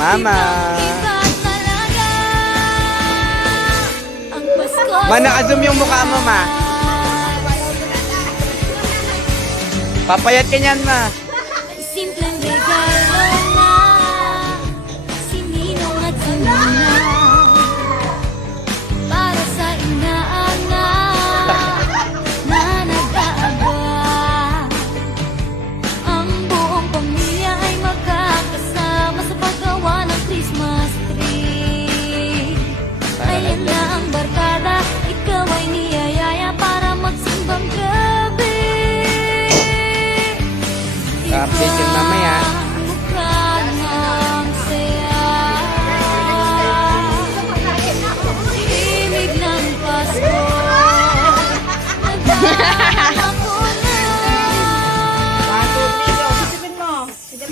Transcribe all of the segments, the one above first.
Mama. Ma, naka-zoom yung mukha mo, ma. Papayat ka niyan, ma. Simpleng regalo na sininong at sinunang para sa inaanak na nag-aabang. Ang buong pamilya ay magkakasama sa paggawa ng Christmas tree. Ayan na ang barkada, ikaw ay niyayaya para magsimbang gabi. Update yun mamaya. Himig ng Pasko. Nagdarama ko na.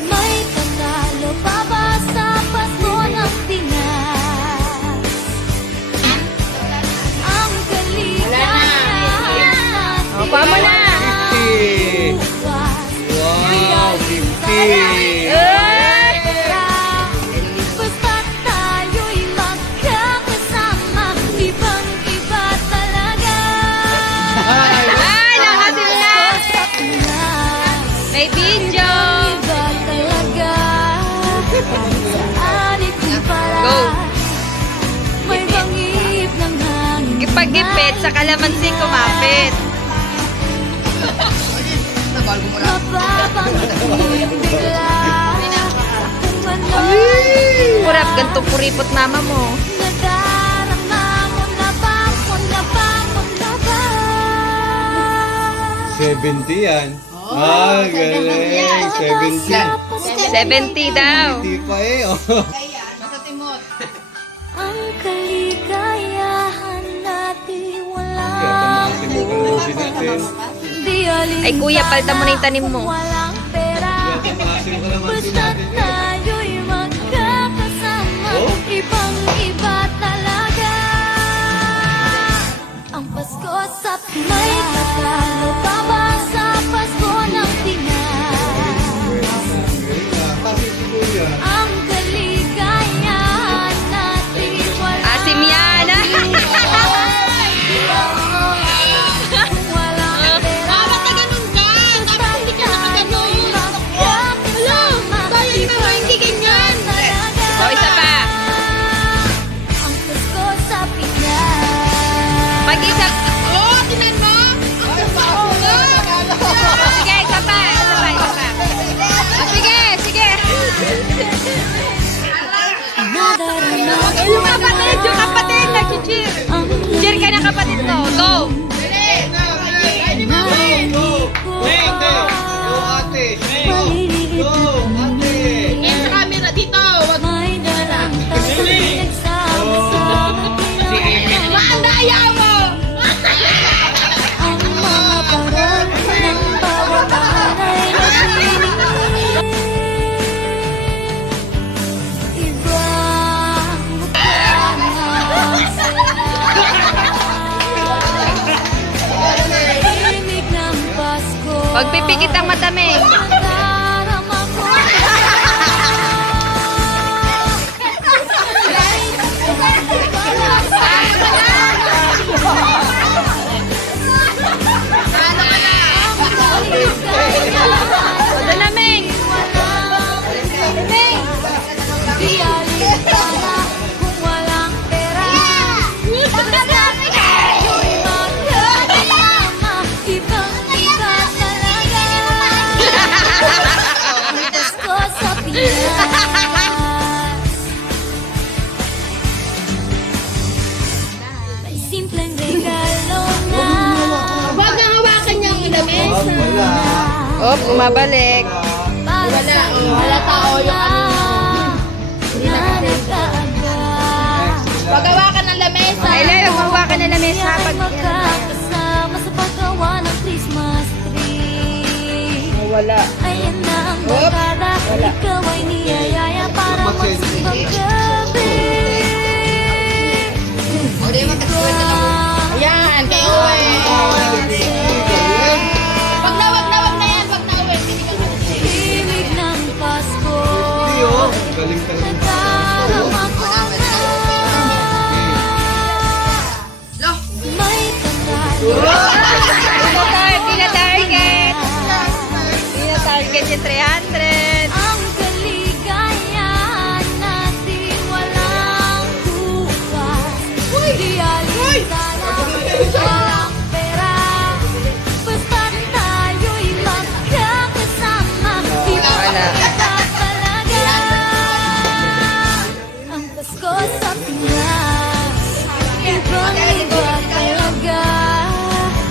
May panalo pa ba sa Pasko ng Pinas? Ang kaligayahan. Pa mo na. 50. Wow, 50. Basta tayo'y magkakasama, ibang-iba talaga. Ay, nakasin na! May video! Iba talaga. Sa anik ng para, Go. may bangib ng hangin. Ipag-ipit sa kalamansi kumapit. Mapapangiti bigla. Kung ano Kurap, ganito puripot mama mo. nadarama mo na ba, mo na ba, mo na ba? 70 yan. Ah, galing. 70. 70 daw. Hindi pa eh, oh. Ang kaligayahan natin walang Kaya tamasin mo natin. di alin. Ay, kuya, palta mo na yung tanim mo. Walang pera. Kaya tamasin mo naman Basta natin. tayo'y magkakasama, Oh? ibang-iba talaga. Ang Pasko sa may tatalo pa ba sa Pasko ng Pinas? Kasi si Kuya. Ang kaligayahan natin walang Asim yan. walang pera. Bakit na ganun ka? Dapat hindi ka nakaganon. Hello, tayo na hindi ganyan. O, isa pa. Ang Pasko sa Pinas. Mag-isa. Oh, tinan mo. Ang bago. Sige, isa pa. Isa pa, isa pa. O, sige, sige. Nadarama Yung kapatid, nag-cheer. Cheer ka ng kapatid mo. Go. Go, ate. Tingin sa camera dito. Wag May dalang tayo nagsama-sama. maandaya mo. Ang mga parol ng bawat tahan ay napiling. Ibang mukha na himig ng Pasko. Pagpipikit ang madami. Nadarama ko O, doon na, Meng. Di alin sana kung walang pera. Basta tayo'y magkakasama, ibang-iba talaga. Ang Pasko sa Pinas. May simpleng regalo na. Wag na hawakan niya ang lamesa. Wala. Oh, bumabalik. Para sa Wala tao yung ano. na nag-aabang. Wag hawakan ng lamesa. Ay, Leo, mawa ka na ng mesa. Ay Pag... magkakasama sa paggawa ng Christmas tree. Wala. Ayan na ang barkada, ikaw ay niyayaya para magsimbang gabi. Ayan, kayo eh. Wag na yan. Wag na uwi. Himig ng Pasko. Galing talaga. Tina-target. Tina-target yung 300. Ang kaligayahan natin walang bukas. Di alisala, walang pera. Basta't tayo'y magkakasama. Di ba iba talaga ang Pasko sa Pinas? Ibang-iba talaga.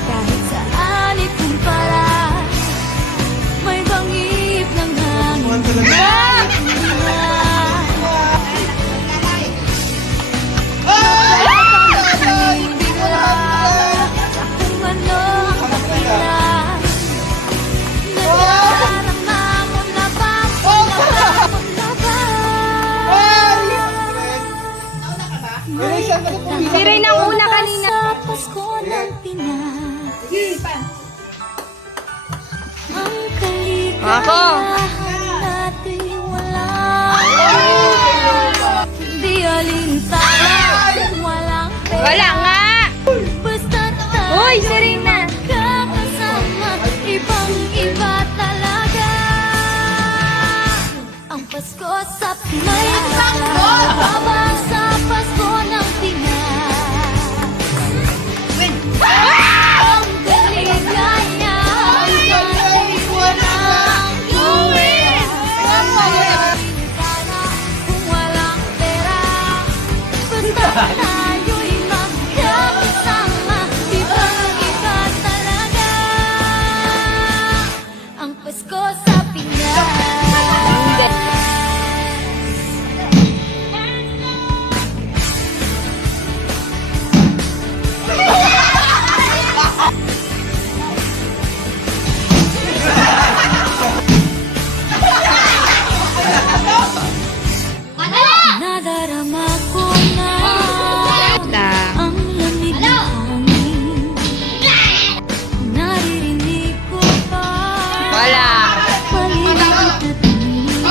Kahit saan ikumpara, may bangib ng hangin na bigla sa kung ano ang dahilan. Nadarama mo na ba? Si Ray ang una kanina. Sa Pasko ng Pinas, ang kaligayahan natin walang di alintana, walang pera. Wala nga. Basta't Uy, tayo'y Serena. magkakasama, ibang-iba talaga ang Pasko sa Pinas. Baba sa Pasko ng Pinas. Ang kaligayahan natin walang bukas. Sana kung walang pera, basta't tayo'y magkakasama, ibang-iba talaga ang Pasko sa Pinas. Nadarama ko na ang lamig ng hangin. Naririnig ko pa Wala. paligid na tingin.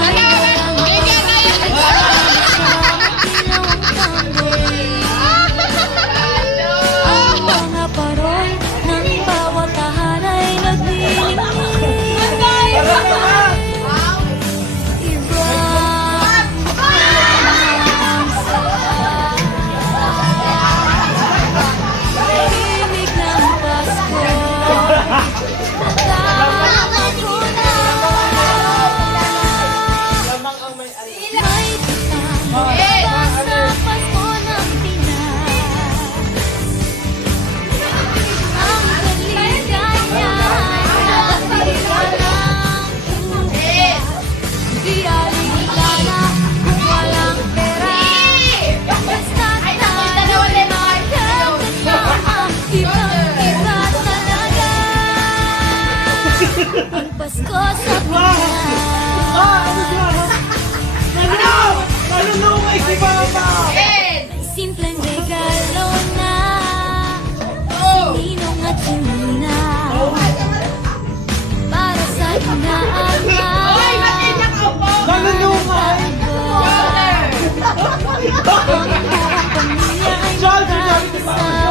May walang ilawang tanggay. Ang mga paroy ng bawat tahanay naglilingling. Iba Himig ng Pasko, nakama ko na. May kasama ba sa Pasko ng Pinas? Ang kaligayahan natin walang bukas. Di alintana kung walang pera. Basta't tayo'y magkakasama, ibang-iba talaga ang Pasko sa Pinas. May simpleng regalo na sininong at sinina para sa inaanak. Ang buong pamilya ay magkakasama.